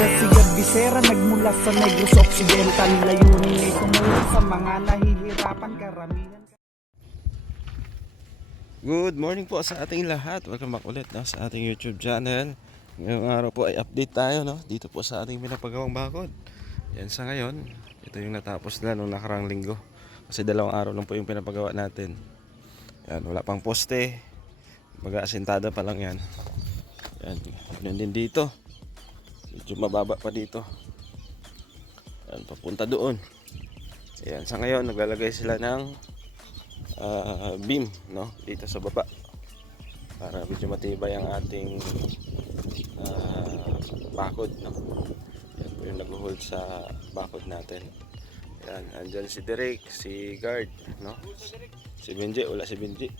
siya si Bisera, nagmula sa Negros Occidental. Layunin ay tumulong sa mga nahihirapan karamihan. Good morning po sa ating lahat. Welcome back ulit sa ating YouTube channel. Ngayong araw po ay update tayo dito po sa ating pinapagawang bakod. Yan sa ngayon, ito yung natapos na nung nakarang linggo. Kasi 2 araw lang po yung pinapagawa natin. Yan, wala pang poste. Baga-asintada pa lang yan. Yan, yun din dito. Medyo mababa pa dito. Yan, papunta doon. Yan, sa ngayon naglalagay sila ng beam dito sa baba para medyo matibay ang ating bakod. Yan po yung nag-hold sa bakod natin. Yan, andyan si Derek, si Guard, si Benji. Wala si Benji.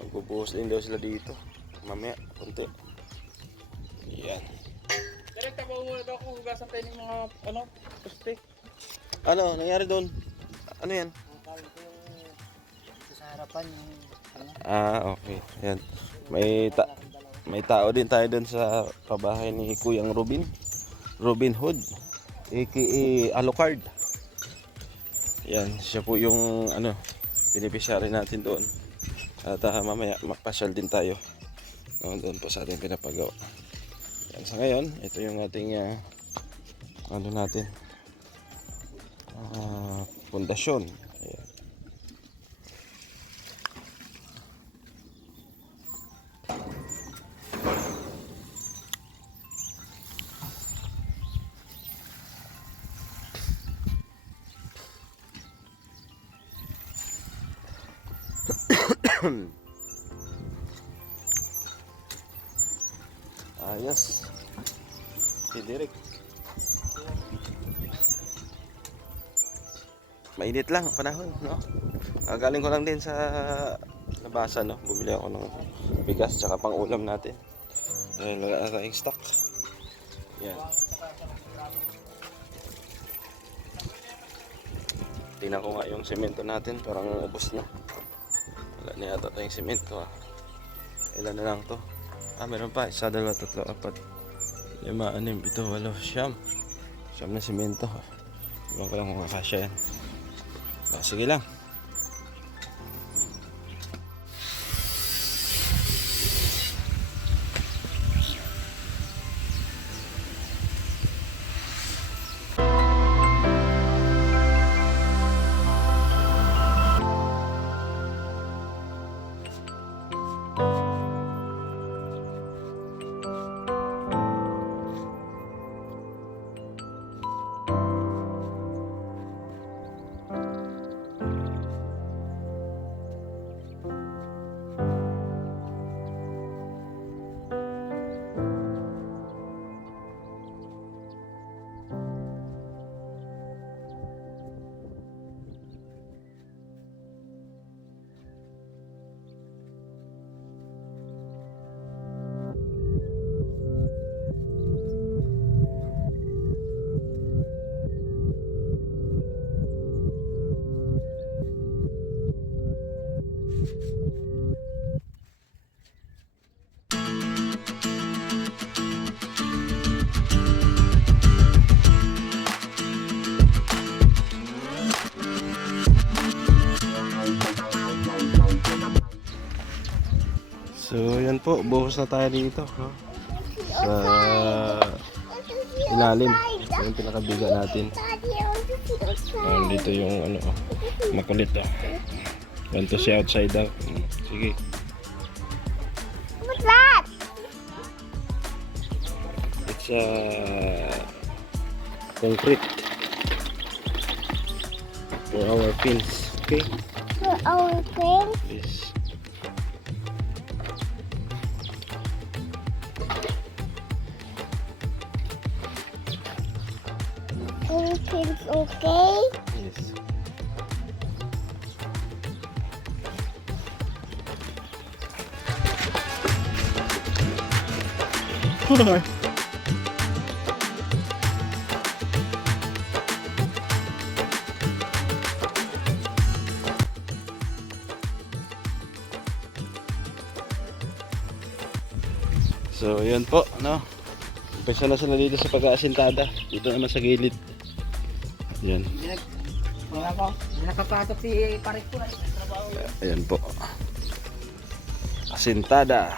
Magbubuhos din daw sila dito mamaya konti. Yan. Direct ako muna daw kung hugasan tayo ng mga poste. Ano nangyari doon? Ano yan? Sa harapan yung Okay. Yan. May tao din tayo doon sa pabahay ni Kuyang Robin Hood, aka Alucard. Yan, siya po yung beneficiary natin doon. At mamaya magpasyal din tayo doon po sa ating pinapagawa. Yan, sa ngayon, ito yung ating natin. Pundasyon. Ayan. Ayos. Si Derek. Mainit lang ang panahon, galing ko lang din sa labasan, bumili ako ng bigas tsaka pang ulam natin. Dahil wala na tayong stock. Yan. Tingnan ko nga yung semento natin, parang ubos na. Wala na yata tayong semento. Ilan na lang to? Meron pa. 1, 2, 3, 4, 5, 6, 7, 8, 9. Siyam na semento. Iwan ko lang kung kakasya yan. Sige lang. So yan po, buhos na tayo dito sa ilalim. Ito yung pinakabiga natin. Dito yung makulit Want to see outside daw. Sige. What's that? It's concrete for our pins. Okay? For our friends? Yes. Everything's okay? Yes. So, yun po, no? Umpisa na sila dito sa pag-aasintada. Dito naman sa gilid. Yan. Hindi nakapatot si parik ko. Ayan po. Asintada.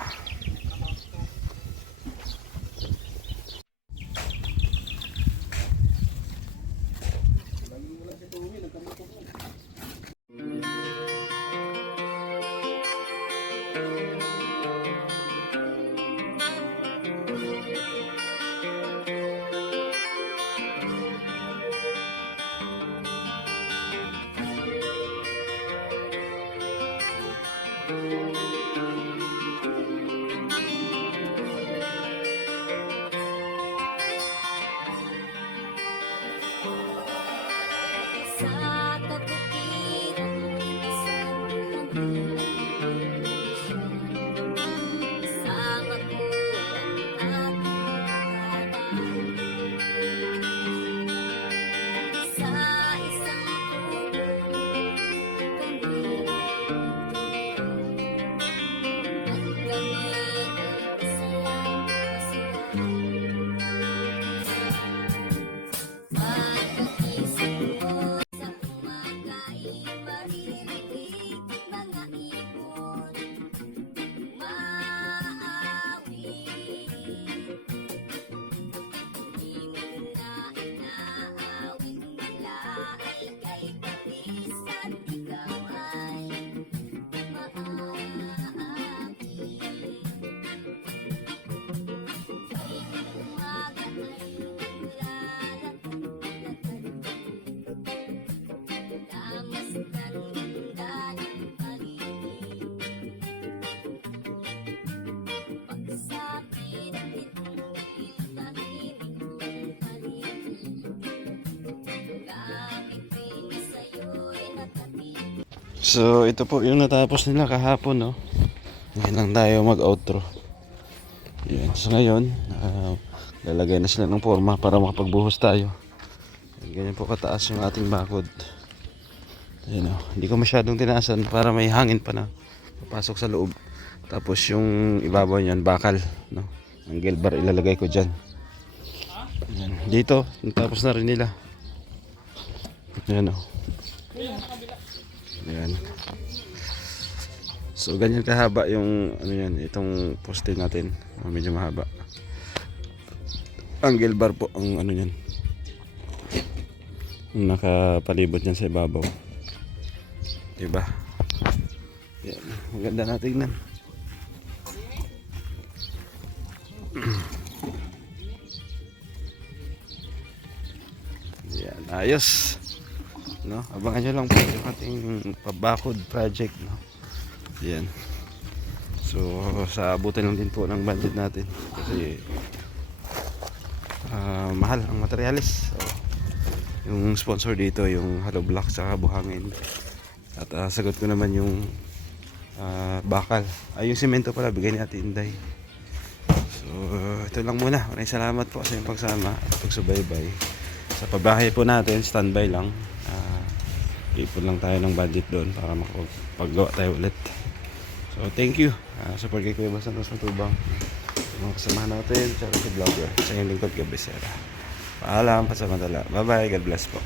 Sa kabutiran isang kasama ko ang aking sa isang puno kami at kami ay masayang pagkagising mo sa umaga ay maririnig mga ibon maaawit. Di mo na inaawit nila ay kay Patis at ikaw ay maaawit. Kay umaga ay damastan ganda ng paligid. Pagsabi ng bituin, tahimik ng paligid. Gamit rin sa'yo'y nakatingin. So, ito po yung natapos nila kahapon, no? Ngayon lang tayo mag-outro. Yan. So, ngayon, lalagay na sila ng forma para makapagbuhos tayo. Ganyan po kataas yung ating bakod. Ayan, oh. Hindi ko masyadong tinaasan para may hangin pa na papasok sa loob. Tapos yung ibabaw niyan, bakal, no? Ang gelbar ilalagay ko dyan. Ayan. Dito, natapos na rin nila. Ayan, oh. Ayan. So ganyan kahaba yung ano yan, itong poste natin. Medyo mahaba. Ang gelbar po ang ano yan. Nakapalibot yan sa ibabaw. Diba? Yan. Maganda na tingnan. Yan. Ayos. No? Abangan nyo lang po yung ating pabakod project. No? Yan. So, sa abutin lang din po ng budget natin. Kasi mahal ang materialis. So, yung sponsor dito, yung hollow block sa buhangin. At sagot ko naman yung bakal. Yung simento pala, bigay ni Ate Inday. So, ito lang muna. Maraming salamat po sa inyong pagsama at pagsubaybay. Sa pabahay po natin, standby lang. Ipon lang tayo ng budget doon para makapaggawa tayo ulit. So, thank you. Support kay Kuya Bas Santos Matubang. Mga kasamahan natin, charity vlogger. Sa inyong lingkod, Gabisera. Paalam, pasamantala. Bye-bye. God bless po.